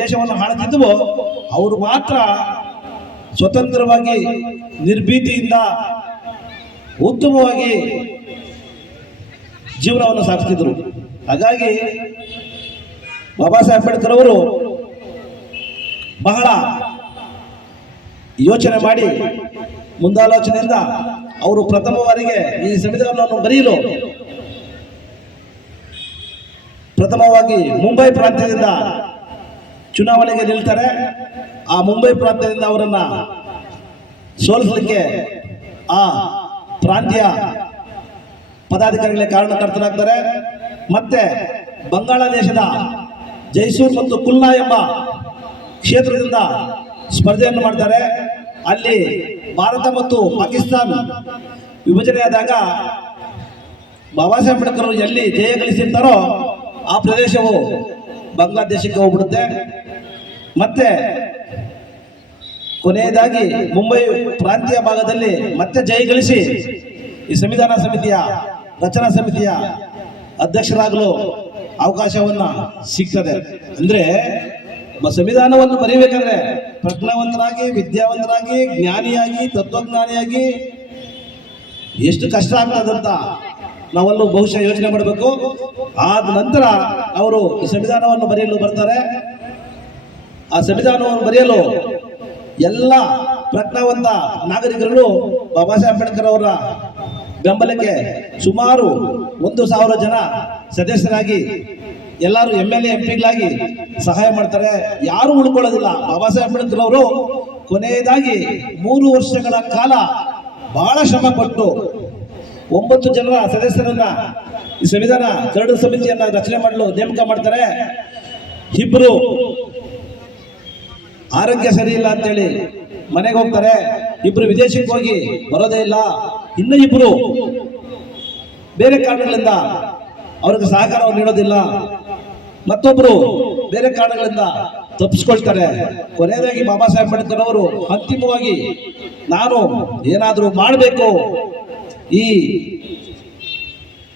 ದೇಶವನ್ನು ಆಳುತ್ತಿದ್ದವೋ ಅವರು ಮಾತ್ರ ಸ್ವತಂತ್ರವಾಗಿ ನಿರ್ಭೀತಿಯಿಂದ ಉತ್ತಮವಾಗಿ ಜೀವನವನ್ನು ಸಾಗಿಸ್ತಿದ್ರು. ಹಾಗಾಗಿ ಬಾಬಾ ಸಾಹೇಬ್ ಅಂಬೇಡ್ಕರ್ ಅವರು ಬಹಳ ಯೋಚನೆ ಮಾಡಿ ಮುಂದಾಲೋಚನೆಯಿಂದ ಅವರು ಪ್ರಥಮ ಬಾರಿಗೆ ಈ ಸಂವಿಧಾನವನ್ನು ಬರೆಯಲು ಪ್ರಥಮವಾಗಿ ಮುಂಬೈ ಪ್ರಾಂತ್ಯದಿಂದ ಚುನಾವಣೆಗೆ ನಿಲ್ತಾರೆ. ಆ ಮುಂಬೈ ಪ್ರಾಂತ್ಯದಿಂದ ಅವರನ್ನ ಸೋಲಿಸಲಿಕ್ಕೆ ಆ ಪ್ರಾಂತ್ಯ ಪದಾಧಿಕಾರಿಗಳೇ ಕಾರಣಕರ್ತರಾಗ್ತಾರೆ. ಮತ್ತೆ ಬಾಂಗ್ಲಾದೇಶದ ಜೈಸೂರ್ ಮತ್ತು ಕುಲ್ನಾ ಎಂಬ ಕ್ಷೇತ್ರದಿಂದ ಸ್ಪರ್ಧೆಯನ್ನು ಮಾಡ್ತಾರೆ. ಅಲ್ಲಿ ಭಾರತ ಮತ್ತು ಪಾಕಿಸ್ತಾನ ವಿಭಜನೆಯಾದಾಗ ಬಾಬಾ ಸಾಹೇಬ್ ಅಂಬೇಡ್ಕರ್ ಎಲ್ಲಿ ಜಯ ಗಳಿಸಿರ್ತಾರೋ ಆ ಪ್ರದೇಶವು ಬಾಂಗ್ಲಾದೇಶಕ್ಕೆ ಹೋಗ್ಬಿಡುತ್ತೆ. ಮತ್ತೆ ಕೊನೆಯದಾಗಿ ಮುಂಬೈ ಪ್ರಾಂತೀಯ ಭಾಗದಲ್ಲಿ ಮತ್ತೆ ಜಯ ಗಳಿಸಿ ಈ ಸಂವಿಧಾನ ಸಮಿತಿಯ ರಚನಾ ಸಮಿತಿಯ ಅಧ್ಯಕ್ಷರಾಗಲು ಅವಕಾಶವನ್ನ ಸಿಗ್ತದೆ. ಅಂದ್ರೆ ಸಂವಿಧಾನವನ್ನು ಬರೀಬೇಕಾದ್ರೆ ಪ್ರಜ್ಞಾವಂತರಾಗಿ, ವಿದ್ಯಾವಂತರಾಗಿ, ಜ್ಞಾನಿಯಾಗಿ, ತತ್ವಜ್ಞಾನಿಯಾಗಿ ಎಷ್ಟು ಕಷ್ಟ ಆಗ್ತದಂತ ನಾವಲ್ಲೂ ಬಹುಶಃ ಯೋಚನೆ ಮಾಡಬೇಕು. ಆದ ನಂತರ ಅವರು ಈ ಸಂವಿಧಾನವನ್ನು ಬರೆಯಲು ಬರ್ತಾರೆ. ಆ ಸಂವಿಧಾನವನ್ನು ಬರೆಯಲು ಎಲ್ಲ ಪ್ರಜ್ಞಾವಂತ ನಾಗರಿಕರು ಬಾಬಾ ಸಾಹೇಬ್ ಅಂಬೇಡ್ಕರ್ ಅವರ ಬೆಂಬಲಕ್ಕೆ ಸುಮಾರು 1,000 ಜನ ಸದಸ್ಯರಾಗಿ ಎಲ್ಲರೂ MLA MP ಗಳಾಗಿ ಸಹಾಯ ಮಾಡ್ತಾರೆ. ಯಾರು ಉಳ್ಕೊಳ್ಳೋದಿಲ್ಲ. ಬಾಬಾ ಸಾಹೇಬ್ ಅಂಬೇಡ್ಕರ್ ಅವರು ಕೊನೆಯದಾಗಿ 3 ವರ್ಷಗಳ ಕಾಲ ಬಹಳ ಶ್ರಮ ಪಟ್ಟು 9 ಜನರ ಸದಸ್ಯರನ್ನ ಈ ಸಂವಿಧಾನ ಕರಡು ಸಮಿತಿಯನ್ನ ರಚನೆ ಮಾಡಲು ನೇಮಕ ಮಾಡ್ತಾರೆ. ಇಬ್ಬರು ಆರೋಗ್ಯ ಸರಿ ಇಲ್ಲ ಅಂತೇಳಿ ಮನೆಗೆ ಹೋಗ್ತಾರೆ. ಇಬ್ರು ವಿದೇಶಕ್ಕೆ ಹೋಗಿ ಬರೋದೇ ಇಲ್ಲ. ಇನ್ನು ಇಬ್ರು ಬೇರೆ ಕಾರಣಗಳಿಂದ ಅವ್ರಿಗೆ ಸಹಕಾರವನ್ನು ನೀಡೋದಿಲ್ಲ. ಮತ್ತೊಬ್ರು ಬೇರೆ ಕಾರಣಗಳಿಂದ ತಪ್ಪಿಸ್ಕೊಳ್ತಾರೆ. ಕೊನೆಯದಾಗಿ ಬಾಬಾ ಸಾಹೇಬ್ ಅಂಬೇಡ್ಕರ್ ಅವರು ಅಂತಿಮವಾಗಿ ನಾನು ಏನಾದರೂ ಮಾಡಬೇಕು, ಈ